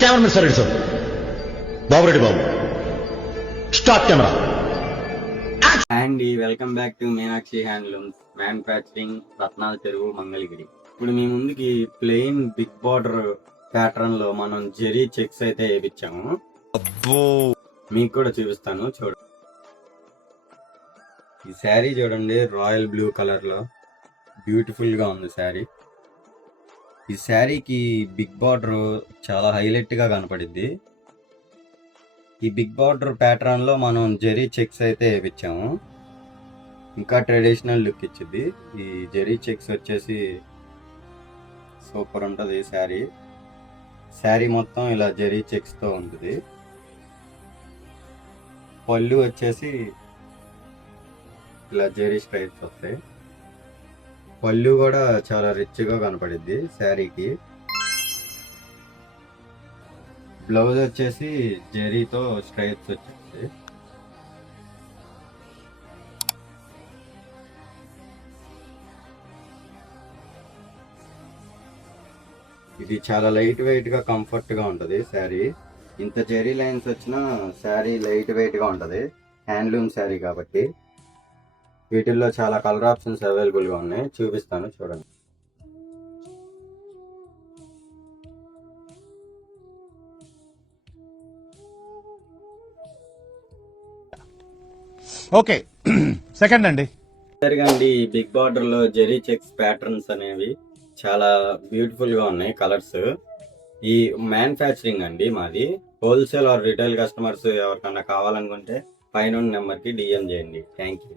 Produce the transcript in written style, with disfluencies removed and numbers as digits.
Cameramen sir sir Babureddy Babu start camera. And welcome back to Meenakshi handlooms manufacturing రత్నాల చెరువు మంగళగిరి. ఇప్పుడు మీ ముందుకి ప్లెయిన్ బిగ్ బార్డర్ ప్యాటర్న్ లో మనం జెరీ చెక్స్ అయితే వేయించాము. మీకు కూడా చూపిస్తాను చూడండి. ఈ శారీ చూడండి, రాయల్ బ్లూ కలర్ లో బ్యూటిఫుల్ గా ఉంది శారీ. ఈ శారీకి బిగ్ బార్డర్ చాలా హైలైట్ గా కనపడిద్ది. ఈ బిగ్ బార్డర్ ప్యాటర్న్ లో మనం జెరీ చెక్స్ అయితే వేయించాము. ఇంకా ట్రెడిషనల్ లుక్ ఇచ్చింది. ఈ జెరీ చెక్స్ వచ్చేసి సూపర్ ఉంటుంది. శారీ మొత్తం ఇలా జెరీ చెక్స్ తో ఉంటుంది. పళ్ళు వచ్చేసి ఇలా జెరీ స్ట్రైప్స్ వస్తాయి. పళ్ళు కూడా చాలా రిచ్ గా కనపడిద్ది శారీకి. బ్లౌజ్ వచ్చేసి జెరీతో స్ట్రైప్స్ వచ్చేసి. ఇది చాలా లైట్ వెయిట్ గా కంఫర్ట్ గా ఉంటది శారీ. ఇంత జెరీ లైన్స్ వచ్చినా శారీ లైట్ వెయిట్ గా ఉంటది. హ్యాండ్లూమ్ శారీ కాబట్టి. వీటిల్లో చాలా కలర్ ఆప్షన్స్ అవైలబుల్ గా ఉన్నాయి, చూపిస్తాను చూడండి. ఓకే, సెకండ్ అండి. అండి, ఈ బిగ్ బార్డర్ లో జెరీ చెక్స్ ప్యాటర్న్స్ అనేవి చాలా బ్యూటిఫుల్ గా ఉన్నాయి కలర్స్. ఈ మ్యానుఫ్యాక్చరింగ్ అండి మాది. హోల్సేల్ ఆర్ రిటైల్ కస్టమర్స్ ఎవరికన్నా కావాలనుకుంటే పైన నెంబర్ కి డిఎం చేయండి. Thank you.